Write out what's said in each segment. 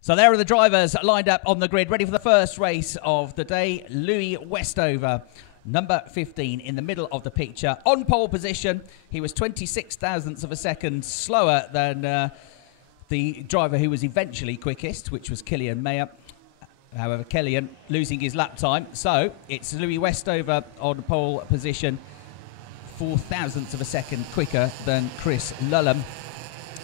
So there are the drivers lined up on the grid, ready for the first race of the day. Louis Westover, number 15, in the middle of the picture. On pole position, he was 26 thousandths of a second slower than the driver who was eventually quickest, which was Killian Mayer. However, Killian losing his lap time. So it's Louis Westover on pole position, 4 thousandths of a second quicker than Chris Lullam.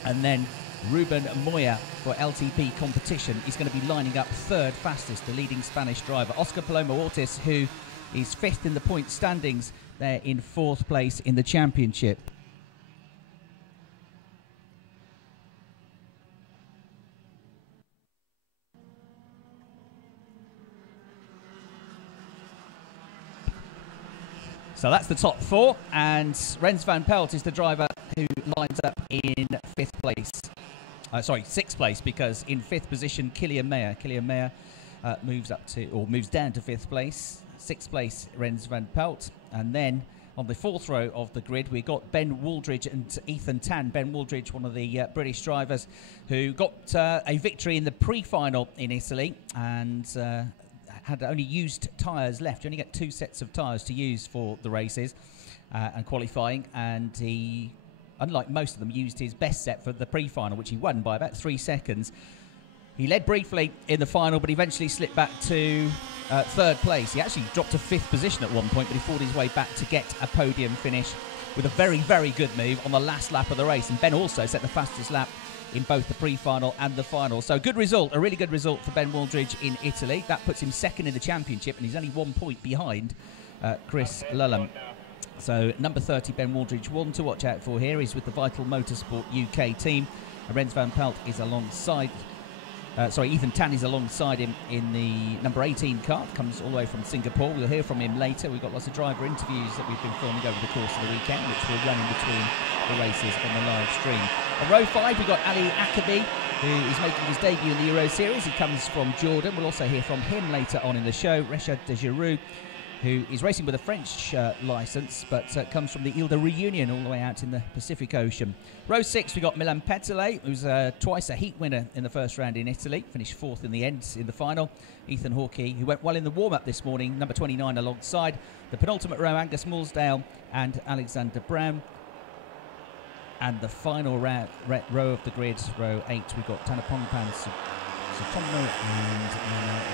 And then Ruben Moya for LTP competition is going to be lining up third fastest, the leading Spanish driver. Oscar Paloma Ortiz, who is fifth in the point standings, there in fourth place in the championship. So that's the top four, and Rens van Pelt is the driver who lines up in fifth place. Sixth place, because in fifth position, Killian Mayer. Killian Mayer moves down to fifth place. Sixth place, Rens van Pelt. And then on the fourth row of the grid, we got Ben Wooldridge and Ethan Tan. Ben Wooldridge, one of the British drivers who got a victory in the pre-final in Italy, and had only used tyres left. You only get 2 sets of tyres to use for the races and qualifying, and he, unlike most of them, used his best set for the pre-final, which he won by about 3 seconds. He led briefly in the final, but eventually slipped back to third place. He actually dropped to fifth position at one point, but he fought his way back to get a podium finish with a very, very good move on the last lap of the race. And Ben also set the fastest lap in both the pre-final and the final. So good result, a really good result for Ben Wooldridge in Italy. That puts him second in the championship, and he's only 1 point behind Chris Lullam. So number 30, Ben Wooldridge, one to watch out for here. He's with the Vital Motorsport UK team. Rens van Pelt is alongside, Ethan Tan is alongside him in the number 18 car. Comes all the way from Singapore. We'll hear from him later. We've got lots of driver interviews that we've been filming over the course of the weekend, which will run in between the races on the live stream. On row 5, we've got Ali Akabi, who is making his debut in the Euro Series. He comes from Jordan. We'll also hear from him later on in the show. Reshad Dejiroux, who is racing with a French licence, but comes from the Ile de Réunion all the way out in the Pacific Ocean. Row 6, we got Milan Petele, who's twice a heat winner in the first round in Italy, finished fourth in the end in the final. Ethan Hawkey, who went well in the warm-up this morning, number 29 alongside. The penultimate row, Angus Mulsdale and Alexander Brown. And the final row of the grid, row 8, we've got Tanapongpan Sutomo and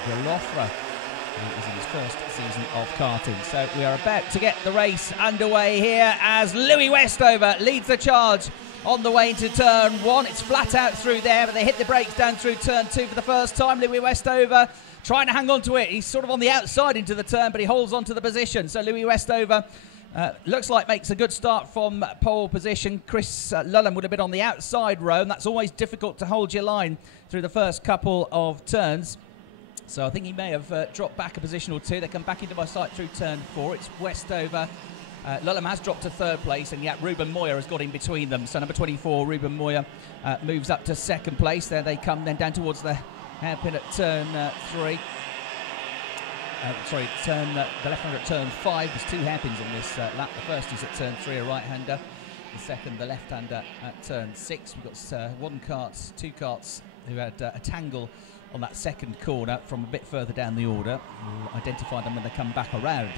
Golofra, who is in his first season of karting. So we are about to get the race underway here as Louis Westover leads the charge on the way into turn 1. It's flat out through there, but they hit the brakes down through turn 2 for the first time. Louis Westover trying to hang on to it. He's sort of on the outside into the turn, but he holds on to the position. So Louis Westover looks like makes a good start from pole position. Chris Lullam would have been on the outside row, and that's always difficult to hold your line through the first couple of turns. So I think he may have dropped back a position or two. They come back into my sight through turn 4. It's Westover. Lullam has dropped to third place, and yet Ruben Moya has got in between them. So number 24, Ruben Moya, moves up to second place. There they come then down towards the hairpin at turn 3. The left-hander at turn 5. There's 2 hairpins on this lap. The first is at turn 3, a right-hander. The second, the left-hander at turn 6. We've got 2 carts who had a tangle on that second corner from a bit further down the order. We'll identify them when they come back around.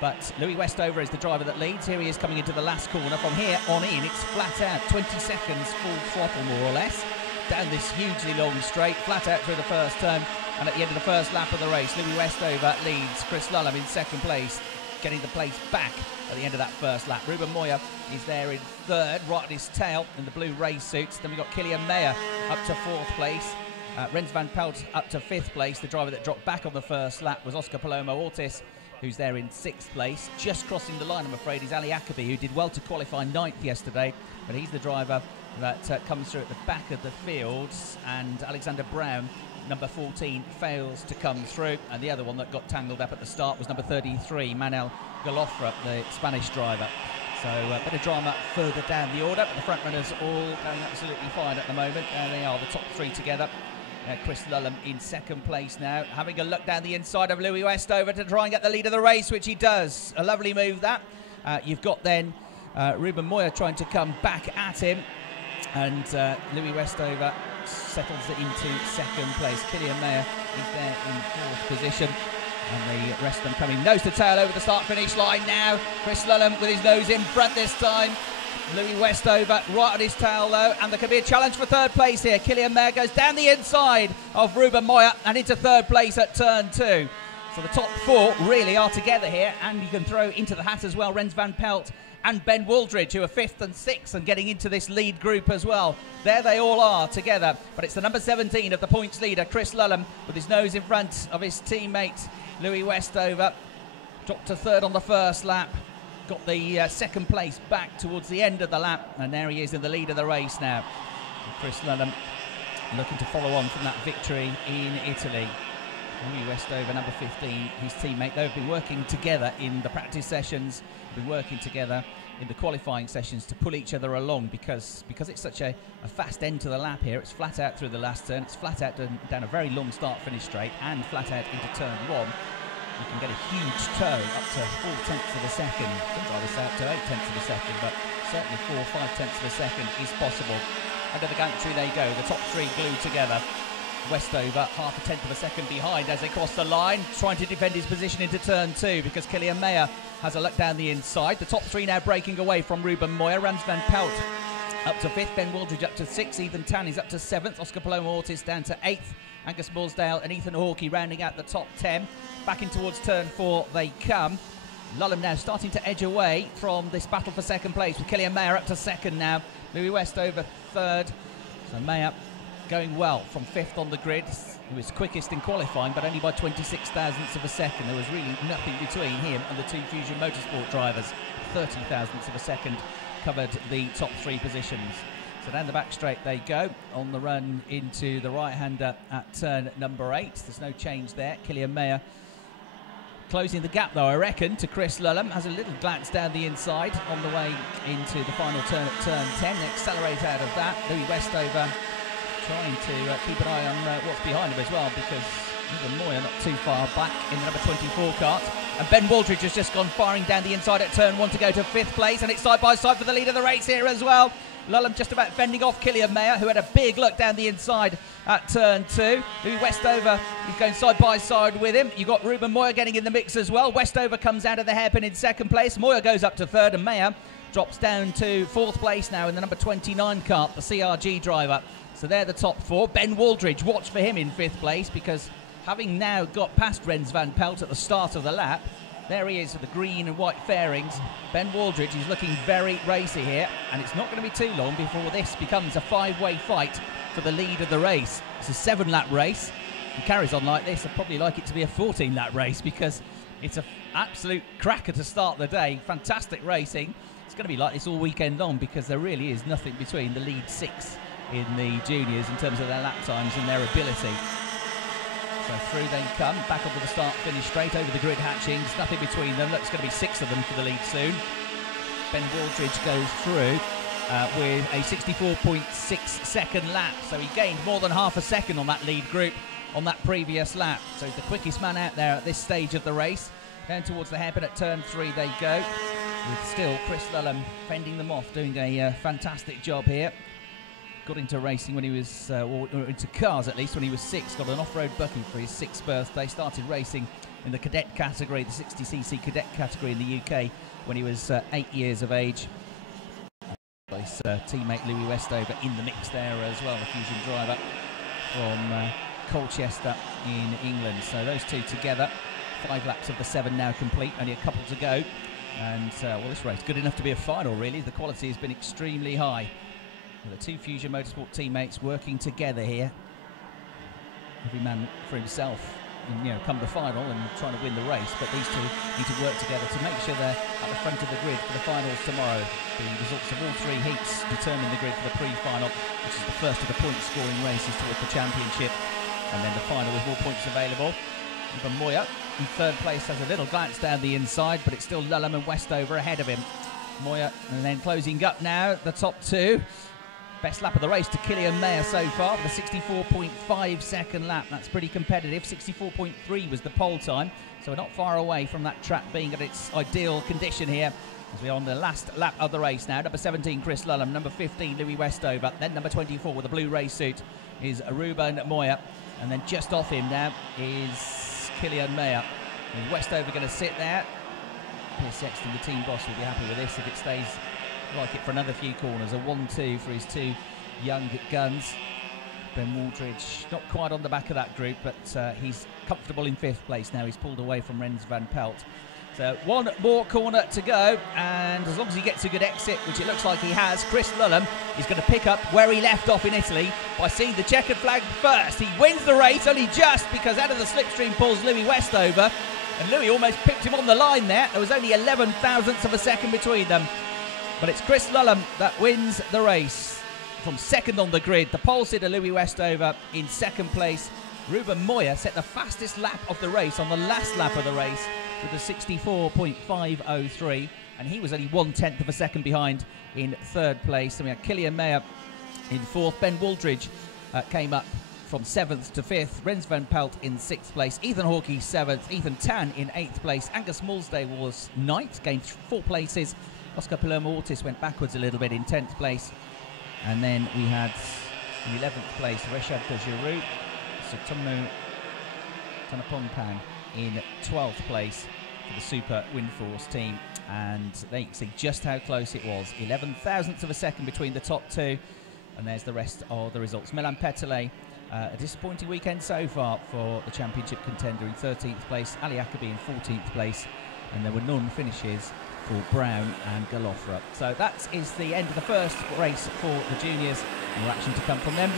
But Louis Westover is the driver that leads. Here he is coming into the last corner. From here on in, it's flat out, 20 seconds full throttle more or less, down this hugely long straight, flat out through the first turn. And at the end of the first lap of the race, Louis Westover leads. Chris Lullam in second place, getting the place back at the end of that first lap. Ruben Moya is there in third, right on his tail in the blue race suits. Then we've got Killian Mayer up to fourth place. Rens van Pelt up to fifth place. The driver that dropped back on the first lap was Oscar Paloma Ortiz, who's there in sixth place. Just crossing the line, I'm afraid, is Ali Akabi, who did well to qualify 9th yesterday, but he's the driver that comes through at the back of the field. And Alexander Brown, number 14, fails to come through, and the other one that got tangled up at the start was number 33, Manuel Golofra, the Spanish driver. So a bit of drama further down the order, but the front runners all going absolutely fine at the moment. There they are, the top 3 together. Chris Lullam in second place now, having a look down the inside of Louis Westover to try and get the lead of the race, which he does. A lovely move that. You've got then Ruben Moya trying to come back at him, and Louis Westover settles it into second place. Killian Mayer is there in fourth position. And the rest of them coming nose to tail over the start-finish line now. Chris Lulham with his nose in front this time. Louis Westover right on his tail though, and there could be a challenge for third place here. Killian Mayer goes down the inside of Ruben Moya and into third place at turn 2. So the top 4 really are together here, and you can throw into the hat as well Rens van Pelt and Ben Wooldridge, who are 5th and 6th and getting into this lead group as well. There they all are together, but it's the number 17 of the points leader, Chris Lulham, with his nose in front of his teammate Louis Westover. Dropped to third on the first lap, got the second place back towards the end of the lap, and there he is in the lead of the race now. And Chris Lulham looking to follow on from that victory in Italy. Louis Westover, number 15, his teammate. They've been working together in the practice sessions, been working together in the qualifying sessions to pull each other along because it's such a fast end to the lap here. It's flat out through the last turn, it's flat out down a very long start-finish straight, and flat out into turn 1. You can get a huge toe up to 4/10 of a second. Sometimes I would say up to 8/10 of a second, but certainly 4 or 5/10 of a second is possible. Under the gantry they go, the top 3 glued together. Westover 0.5 of a second behind as they cross the line, trying to defend his position into turn 2 because Killian Mayer has a look down the inside. The top 3 now breaking away from Ruben Moya. Rens van Pelt up to 5th, Ben Wooldridge up to 6th, Ethan Tan is up to 7th, Oscar Paloma-Ortiz down to 8th, Angus Morsdale and Ethan Hawkey rounding out the top 10. Back in towards turn 4 they come. Lulham now starting to edge away from this battle for second place with Killian Mayer up to 2nd now. Louis Westover 3rd. So Mayer going well from 5th on the grid. He was quickest in qualifying, but only by 26 thousandths of a second. There was really nothing between him and the 2 Fusion Motorsport drivers. 30 thousandths of a second covered the top 3 positions. So down the back straight they go, on the run into the right-hander at turn number 8. There's no change there. Killian Mayer closing the gap though, I reckon, to Chris Lulham. Has a little glance down the inside on the way into the final turn at turn 10. They accelerate out of that. Louis Westover trying to keep an eye on what's behind him as well, because even Moya not too far back in the number 24 kart. And Ben Wooldridge has just gone firing down the inside at turn 1 to go to 5th place, and it's side by side for the lead of the race here as well. Lulham just about fending off Killian Mayer, who had a big look down the inside at turn 2. Louis Westover is going side by side with him. You've got Ruben Moya getting in the mix as well. Westover comes out of the hairpin in 2nd place. Moya goes up to 3rd, and Mayer drops down to 4th place now in the number 29 kart, the CRG driver. So they're the top 4. Ben Wooldridge, watch for him in 5th place, because having now got past Rens van Pelt at the start of the lap, there he is with the green and white fairings. Ben Wooldridge is looking very racy here, and it's not going to be too long before this becomes a 5-way fight for the lead of the race. It's a 7-lap race. If it carries on like this, I'd probably like it to be a 14-lap race, because it's an absolute cracker to start the day. Fantastic racing. It's going to be like this all weekend long, because there really is nothing between the lead 6 in the juniors in terms of their lap times and their ability. So through they come, back onto the start-finish straight over the grid hatchings, nothing between them. Looks going to be 6 of them for the lead soon. Ben Wooldridge goes through with a 64.6 second lap, so he gained more than half a second on that lead group on that previous lap. So he's the quickest man out there at this stage of the race. Down towards the hairpin at turn 3 they go, with still Chris Lulham fending them off, doing a fantastic job here. Got into racing when he was, or into cars at least, when he was 6. Got an off-road bucket for his 6th birthday. Started racing in the cadet category, the 60cc cadet category in the UK, when he was 8 years of age. His teammate Louis Westover in the mix there as well, the Fusion driver from Colchester in England. So those two together, 5 laps of the 7 now complete, only a couple to go. And well, this race good enough to be a final, really. The quality has been extremely high. The 2 Fusion Motorsport teammates working together here. Every man for himself, and, you know, come the final and trying to win the race. But these two need to work together to make sure they're at the front of the grid for the finals tomorrow. The results of all 3 heats determine the grid for the pre-final, which is the first of the point-scoring races towards the championship. And then the final with more points available. Even Moya in 3rd place has a little glance down the inside, but it's still Lulham and Westover ahead of him. Moya, and then closing up now, the top 2. Best lap of the race to Killian Mayer so far, with a 64.5 second lap. That's pretty competitive. 64.3 was the pole time, so we're not far away from that track being at its ideal condition here As we're on the last lap of the race now, number 17, Chris Lulham, number 15, Louis Westover, then number 24 with the blue race suit is Ruben Moya, and then just off him now is Killian Mayer. Is Westover going to sit there? Pierce Sexton, the team boss, will be happy with this if it stays like it for another few corners. A 1-2 for his two young guns. Ben Waldridge not quite on the back of that group, but he's comfortable in 5th place now. He's pulled away from Rens van Pelt. So one more corner to go, and as long as he gets a good exit, which it looks like he has, Chris Lulham is going to pick up where he left off in Italy by seeing the checkered flag first. He wins the race only just because out of the slipstream pulls Louis Westover, and Louis almost picked him on the line there. There was only 11 thousandths of a second between them. But it's Chris Lulham that wins the race from second on the grid. The pole sitter Louis Westover in 2nd place. Ruben Moya set the fastest lap of the race on the last lap of the race with a 64.503, and he was only 1/10 of a second behind in 3rd place. And we had Killian Mayer in 4th. Ben Waldridge came up from 7th to 5th. Rens van Pelt in 6th place. Ethan Hawkey 7th. Ethan Tan in 8th place. Angus Mulsday was 9th, gained 4 places. Oscar Palermo Ortiz went backwards a little bit in 10th place. And then we had in 11th place Reshad Giroux, Sutomu Tanapompang in 12th place for the Super Windforce team. And they can see just how close it was. 11 thousandths of a second between the top two. And there's the rest of the results. Milan Petele, a disappointing weekend so far for the championship contender in 13th place. Ali Akabi in 14th place. And there were none finishes for Brown and Galofra. So that is the end of the first race for the juniors. More action to come from them.